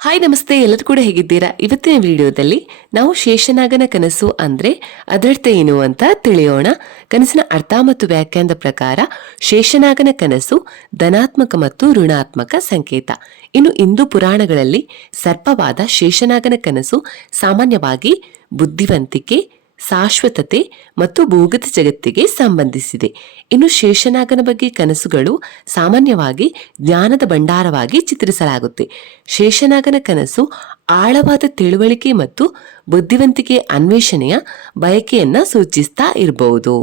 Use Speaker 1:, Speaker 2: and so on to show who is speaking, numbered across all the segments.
Speaker 1: Hi ನಮಸ್ತೆ, ಎಲ್ಲರೂ ಕೂಡ ಹೇಗಿದ್ದೀರಾ? ಇವತ್ತಿನ ವಿಡಿಯೋದಲ್ಲಿ ನಾವು ಶೇಷನಾಗನ ಕನಸು ಅಂದ್ರೆ ಅದರ್ಥ ಏನು ಅಂತ ತಿಳಿಯೋಣ. ಕನಸಿನ ಅರ್ಥ ಮತ್ತು ವ್ಯಾಖ್ಯಾನದ ಪ್ರಕಾರ ಶೇಷನಾಗನ ಕನಸು ಧನಾತ್ಮಕ ಮತ್ತು ಋಣಾತ್ಮಕ ಸಂಕೇತ. ಇನ್ನು ಹಿಂದೂ ಪುರಾಣಗಳಲ್ಲಿ ಸರ್ಪವಾದ ಶೇಷನಾಗನ ಕನಸು ಸಾಮಾನ್ಯವಾಗಿ ಬುದ್ಧಿವಂತಿಕೆ ಶಾಶ್ವತತೆ ಮತ್ತು ಭೂಗತ ಜಗತ್ತಿಗೆ ಸಂಬಂಧಿಸಿದೆ. ಇನ್ನು ಶೇಷನಾಗನ ಬಗ್ಗೆ ಕನಸುಗಳು ಸಾಮಾನ್ಯವಾಗಿ ಜ್ಞಾನದ ಭಂಡಾರವಾಗಿ ಚಿತ್ರಿಸಲಾಗುತ್ತೆ. ಶೇಷನಾಗನ ಕನಸು ಆಳವಾದ ತಿಳುವಳಿಕೆ ಮತ್ತು ಬುದ್ಧಿವಂತಿಕೆ ಅನ್ವೇಷಣೆಯ ಬಯಕೆಯನ್ನ ಸೂಚಿಸ್ತಾ ಇರಬಹುದು.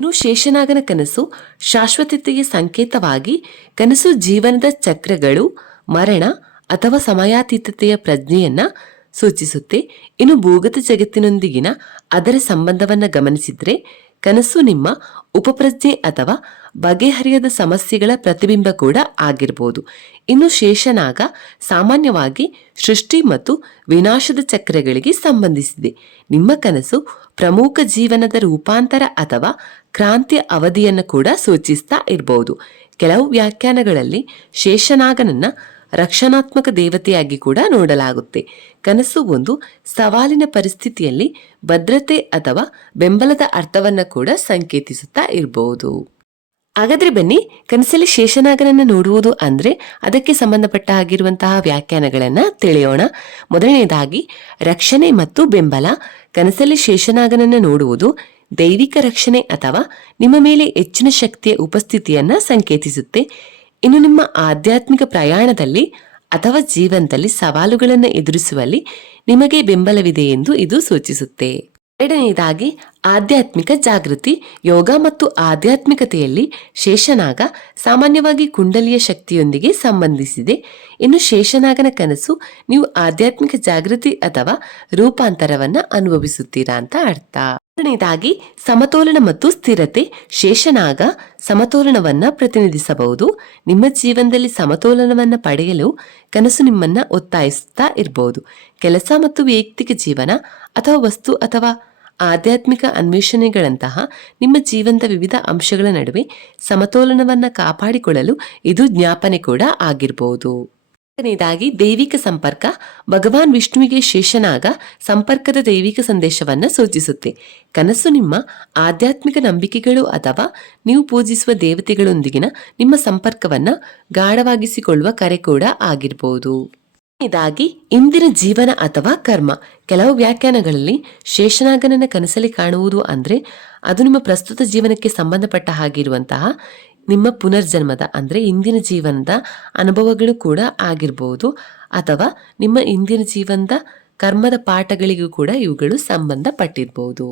Speaker 1: ಇನ್ನು ಶೇಷನಾಗನ ಕನಸು ಶಾಶ್ವತತೆಗೆ ಸಂಕೇತವಾಗಿ ಕನಸು ಜೀವನದ ಚಕ್ರಗಳು, ಮರಣ ಅಥವಾ ಸಮಯಾತೀತತೆಯ ಪ್ರಜ್ಞೆಯನ್ನ ಸೂಚಿಸುತ್ತೆ. ಇನ್ನು ಭೂಗತ ಜಗತ್ತಿನೊಂದಿಗಿನ ಅದರ ಸಂಬಂಧವನ್ನ ಗಮನಿಸಿದ್ರೆ ಕನಸು ನಿಮ್ಮ ಉಪಪ್ರಜ್ಞೆ ಅಥವಾ ಬಗೆಹರಿಯದ ಸಮಸ್ಯೆಗಳ ಪ್ರತಿಬಿಂಬ ಕೂಡ ಆಗಿರಬಹುದು ಇನ್ನು ಶೇಷನಾಗ ಸಾಮಾನ್ಯವಾಗಿ ಸೃಷ್ಟಿ ಮತ್ತು ವಿನಾಶದ ಚಕ್ರಗಳಿಗೆ ಸಂಬಂಧಿಸಿದೆ. ನಿಮ್ಮ ಕನಸು ಪ್ರಮುಖ ಜೀವನದ ರೂಪಾಂತರ ಅಥವಾ ಕ್ರಾಂತಿಯ ಅವಧಿಯನ್ನು ಕೂಡ ಸೂಚಿಸ್ತಾ ಇರಬಹುದು ಕೆಲವು ವ್ಯಾಖ್ಯಾನಗಳಲ್ಲಿ ಶೇಷನಾಗನನ್ನ ರಕ್ಷಣಾತ್ಮಕ ದೇವತೆಯಾಗಿ ಕೂಡ ನೋಡಲಾಗುತ್ತೆ. ಕನಸು ಒಂದು ಸವಾಲಿನ ಪರಿಸ್ಥಿತಿಯಲ್ಲಿ ಭದ್ರತೆ ಅಥವಾ ಬೆಂಬಲದ ಅರ್ಥವನ್ನ ಕೂಡ ಸಂಕೇತಿಸುತ್ತಾ ಇರಬಹುದು ಹಾಗಾದ್ರೆ ಬನ್ನಿ, ಕನಸಲ್ಲಿ ಶೇಷನಾಗನನ್ನ ನೋಡುವುದು ಅಂದ್ರೆ ಅದಕ್ಕೆ ಸಂಬಂಧಪಟ್ಟ ಆಗಿರುವಂತಹ ವ್ಯಾಖ್ಯಾನಗಳನ್ನ ತಿಳಿಯೋಣ. ಮೊದಲನೇದಾಗಿ, ರಕ್ಷಣೆ ಮತ್ತು ಬೆಂಬಲ. ಕನಸಲ್ಲಿ ಶೇಷನಾಗನನ್ನ ನೋಡುವುದು ದೈವಿಕ ರಕ್ಷಣೆ ಅಥವಾ ನಿಮ್ಮ ಮೇಲೆ ಹೆಚ್ಚಿನ ಶಕ್ತಿಯ ಉಪಸ್ಥಿತಿಯನ್ನ ಸಂಕೇತಿಸುತ್ತೆ. ಇನ್ನು ನಿಮ್ಮ ಆಧ್ಯಾತ್ಮಿಕ ಪ್ರಯಾಣದಲ್ಲಿ ಅಥವಾ ಜೀವನದಲ್ಲಿ ಸವಾಲುಗಳನ್ನು ಎದುರಿಸುವಲ್ಲಿ ನಿಮಗೆ ಬೆಂಬಲವಿದೆ ಎಂದು ಇದು ಸೂಚಿಸುತ್ತೆ. ಎರಡನೆಯದಾಗಿ ಆಧ್ಯಾತ್ಮಿಕ ಜಾಗೃತಿ, ಯೋಗ ಮತ್ತು ಆಧ್ಯಾತ್ಮಿಕತೆಯಲ್ಲಿ ಶೇಷನಾಗ ಸಾಮಾನ್ಯವಾಗಿ ಕುಂಡಲಿಯ ಶಕ್ತಿಯೊಂದಿಗೆ ಸಂಬಂಧಿಸಿದೆ. ಇನ್ನು ಶೇಷನಾಗನ ಕನಸು ನೀವು ಆಧ್ಯಾತ್ಮಿಕ ಜಾಗೃತಿ ಅಥವಾ ರೂಪಾಂತರವನ್ನ ಅನುಭವಿಸುತ್ತೀರಾ ಅಂತ ಅರ್ಥ. ಮೂರನೇದಾಗಿ ಸಮತೋಲನ ಮತ್ತು ಸ್ಥಿರತೆ, ಶೇಷನಾಗ ಸಮತೋಲನವನ್ನ ಪ್ರತಿನಿಧಿಸಬಹುದು. ನಿಮ್ಮ ಜೀವನದಲ್ಲಿ ಸಮತೋಲನವನ್ನ ಪಡೆಯಲು ಕನಸು ನಿಮ್ಮನ್ನ ಒತ್ತಾಯಿಸುತ್ತಾ ಇರಬಹುದು ಕೆಲಸ ಮತ್ತು ವೈಯಕ್ತಿಕ ಜೀವನ ಅಥವಾ ವಸ್ತು ಅಥವಾ ಆಧ್ಯಾತ್ಮಿಕ ಅನ್ವೇಷಣೆಗಳಂತಹ ನಿಮ್ಮ ಜೀವನದ ವಿವಿಧ ಅಂಶಗಳ ನಡುವೆ ಸಮತೋಲನವನ್ನ ಕಾಪಾಡಿಕೊಳ್ಳಲು ಇದು ಜ್ಞಾಪನೆ ಕೂಡ ಆಗಿರಬಹುದು ನಾಲ್ಕನೇದಾಗಿ ದೈವಿಕ ಸಂಪರ್ಕ, ಭಗವಾನ್ ವಿಷ್ಣುವಿಗೆ ಶೇಷನಾಗ ಸಂಪರ್ಕದ ದೈವಿಕ ಸಂದೇಶವನ್ನ ಸೂಚಿಸುತ್ತೆ. ಕನಸು ನಿಮ್ಮ ಆಧ್ಯಾತ್ಮಿಕ ನಂಬಿಕೆಗಳು ಅಥವಾ ನೀವು ಪೂಜಿಸುವ ದೇವತೆಗಳೊಂದಿಗಿನ ನಿಮ್ಮ ಸಂಪರ್ಕವನ್ನ ಗಾಢವಾಗಿಸಿಕೊಳ್ಳುವ ಕರೆ ಕೂಡ ಆಗಿರಬಹುದು ಇದಾಗಿ ಇಂದಿನ ಜೀವನ ಅಥವಾ ಕರ್ಮ. ಕೆಲವು ವ್ಯಾಖ್ಯಾನಗಳಲ್ಲಿ ಶೇಷನಾಗನನ್ನ ಕನಸಲ್ಲಿ ಕಾಣುವುದು ಅಂದ್ರೆ ಅದು ನಿಮ್ಮ ಪ್ರಸ್ತುತ ಜೀವನಕ್ಕೆ ಸಂಬಂಧಪಟ್ಟ ಹಾಗಿರುವಂತಹ ನಿಮ್ಮ ಪುನರ್ಜನ್ಮದ ಅಂದ್ರೆ ಇಂದಿನ ಜೀವನದ ಅನುಭವಗಳು ಕೂಡ ಆಗಿರ್ಬೋದು. ಅಥವಾ ನಿಮ್ಮ ಇಂದಿನ ಜೀವನದ ಕರ್ಮದ ಪಾಠಗಳಿಗೂ ಕೂಡ ಇವುಗಳು ಸಂಬಂಧಪಟ್ಟಿರಬಹುದು